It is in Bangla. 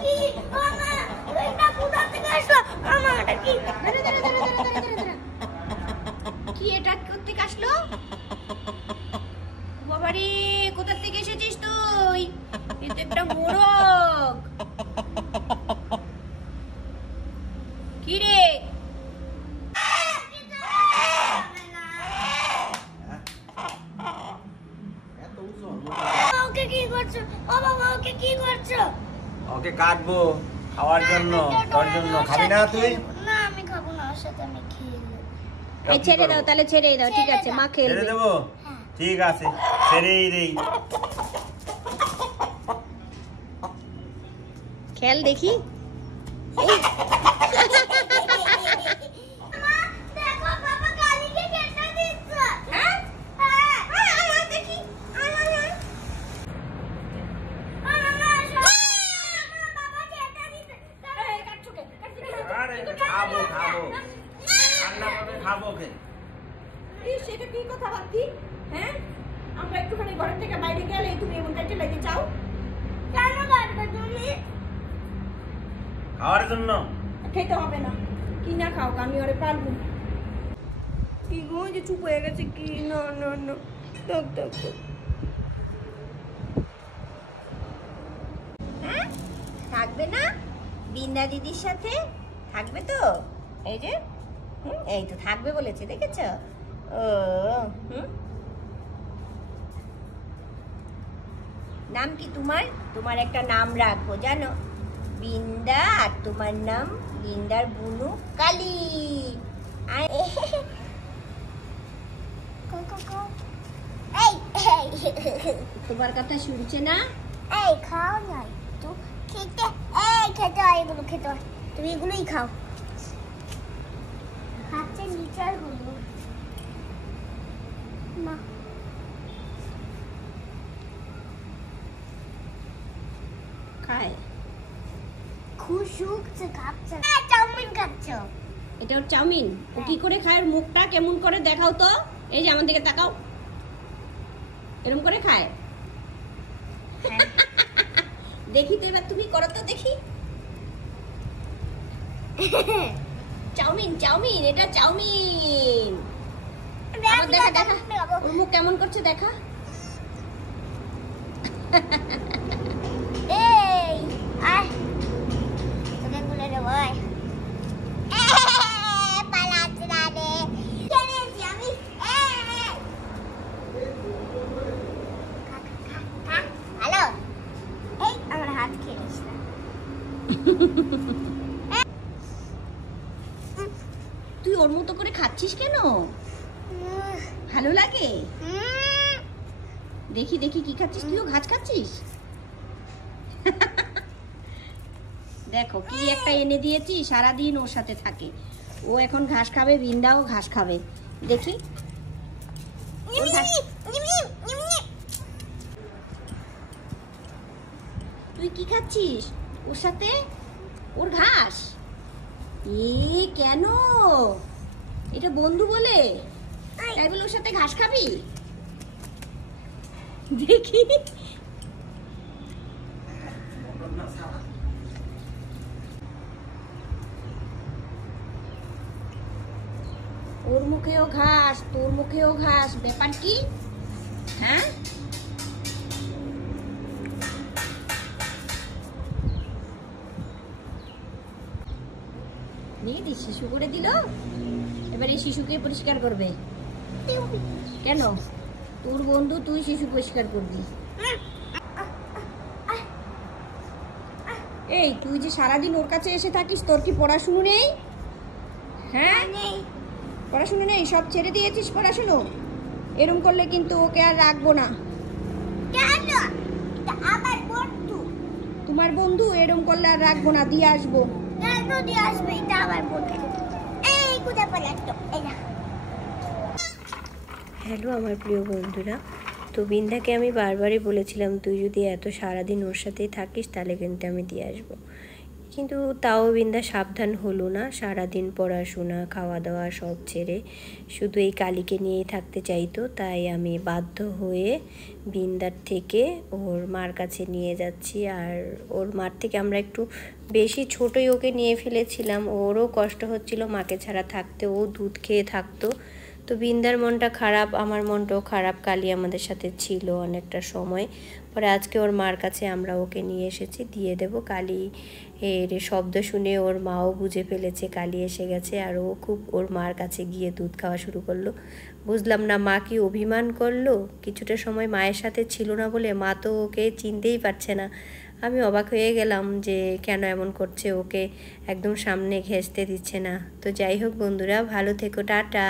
কি মামা এটা কোথা থেকে আসলো মামা এটা কি কি এটা কোথা থেকে আসলো বাবারে কোথা থেকে এসেছিস তুই এটা একটা মোরগ কি রে ওকে কি করছো ও বাবা ওকে কি করছো ওকে কাটবো খাওয়ার জন্য তোর জন্য খাবি না তুই না আমি খাবো না ওর সাথে আমি খেয়ে নেব এই ছেড়ে দাও তাহলে ছেড়ে দাও ঠিক আছে মা খেলবে ছেড়ে দেবো ঠিক আছে ছেড়েই দেই খেল দেখি মা দেখো বাবা কালীকে কেটে দিচ্ছে হ্যাঁ হ্যাঁ দেখি বাবা কেটে দিচ্ছে এই কাটছো কে আরে খাবো খাবো রান্না করে খাবো কে সেটা কি কথা ভাবতি হ্যাঁ আমরা একটুখানি ঘর থেকে বাইরে গেলে তুমি এমন কাটে লাগে চাও কেন কাটবে তুমি খাওয়ার জন্য খেতে হবে না কি না খাও আমি ওরে পারবো কি গো যে চুপ হয়ে গেছে কি না না না টক টক হ্যাঁ থাকবে না বিন্দা দিদির সাথে থাকবে তো এই যে এই তো থাকবে বলেছে দেখেছো ও নাম কি তোমার তোমার একটা নাম রাখবো জানো বিন্দা আর তোমার নাম বিন্দার বুনু কালী এই তোমার কথা শুনছে না এই খাও না তো খেতে এই খেতে হয় এগুলো খেতে হয় তুমি এগুলোই খাও হাতে নিচার হলো মা খায় খুশুকছে খাচ্ছে চাউমিন খাচ্ছো এটা ওর চাউমিন ও কি করে খায় ওর মুখটা কেমন করে দেখাও তো এই যে আমার দিকে তাকাও এরকম করে খায় দেখি তো এবার তুমি করো তো দেখি চাউমিন চাউমিন এটা চাউমিন আমার দেখা দেখা ওর মুখ কেমন করছে দেখা এই আয় তোকে গুলে দেবো পালাচ্ছে না রে কেনেছি আমি হ্যালো এই আমার হাত খেয়ে নিস না তুই ওর মতো করে খাচ্ছিস কেন ভালো লাগে দেখি দেখি কি খাচ্ছিস তুইও ঘাস খাচ্ছিস দেখো কি একটা এনে দিয়েছি সারাদিন ওর সাথে থাকে ও এখন ঘাস খাবে বিন্দাও ঘাস খাবে দেখি তুই কি খাচ্ছিস ওর সাথে ওর ঘাস কেন এটা বন্ধু বলে তাই বলে ওর সাথে ঘাস খাবি দেখি ওর মুখেও ঘাস তোর মুখেও ঘাস ব্যাপার কি হ্যাঁ নিয়ে দি শিশু করে দিল এবার এই শিশুকে পরিষ্কার করবে কেন তোর বন্ধু তুই শিশু পরিষ্কার করবি এই তুই যে সারাদিন ওর কাছে এসে থাকিস তোর কি পড়াশুনো নেই হ্যাঁ পড়াশুনো নেই সব ছেড়ে দিয়েছিস পড়াশুনো এরম করলে কিন্তু ওকে আর রাখবো না কেন আমার বন্ধু তোমার বন্ধু এরম করলে আর রাখবো না দিয়ে আসবো কেন দিয়ে আসবে এটা আমার বন্ধু এই কোথায় পালাচ্ছো এই না হ্যালো আমার প্রিয় বন্ধুরা তো বিন্দাকে আমি বারবারই বলেছিলাম তুই যদি এত সারাদিন ওর সাথেই থাকিস তাহলে কিন্তু আমি দিয়ে আসবো কিন্তু তাও বিন্দা সাবধান হলো না, সারাদিন পড়াশোনা খাওয়া দাওয়া সব ছেড়ে শুধু এই কালীকে নিয়েই থাকতে চাইতো। তাই আমি বাধ্য হয়ে বিন্দার থেকে ওর মার কাছে নিয়ে যাচ্ছি। আর ওর মার থেকে আমরা একটু বেশি ছোটোই ওকে নিয়ে ফেলেছিলাম, ওরও কষ্ট হচ্ছিল মাকে ছাড়া থাকতে, ও দুধ খেয়ে থাকতো। তো বিন্দার মনটা খারাপ, আমার মনটাও খারাপ, কালী আমাদের সাথে ছিল অনেকটা সময়। পরে আজকে ওর মার কাছে আমরা ওকে নিয়ে এসেছি, দিয়ে দেব। কালী এর শব্দ শুনে ওর মাও বুঝে ফেলেছে কালী এসে গেছে, আর ও খুব ওর মার কাছে গিয়ে দুধ খাওয়া শুরু করলো। বুঝলাম না মা কি অভিমান করলো, কিছুটা সময় মায়ের সাথে ছিল না বলে মা তো ওকে চিনতেই পারছে না। আমি অবাক হয়ে গেলাম যে কেন এমন করছে, ওকে একদম সামনে ঘেঁষতে দিচ্ছে না। তো যাই হোক বন্ধুরা, ভালো থেকো, টাটা।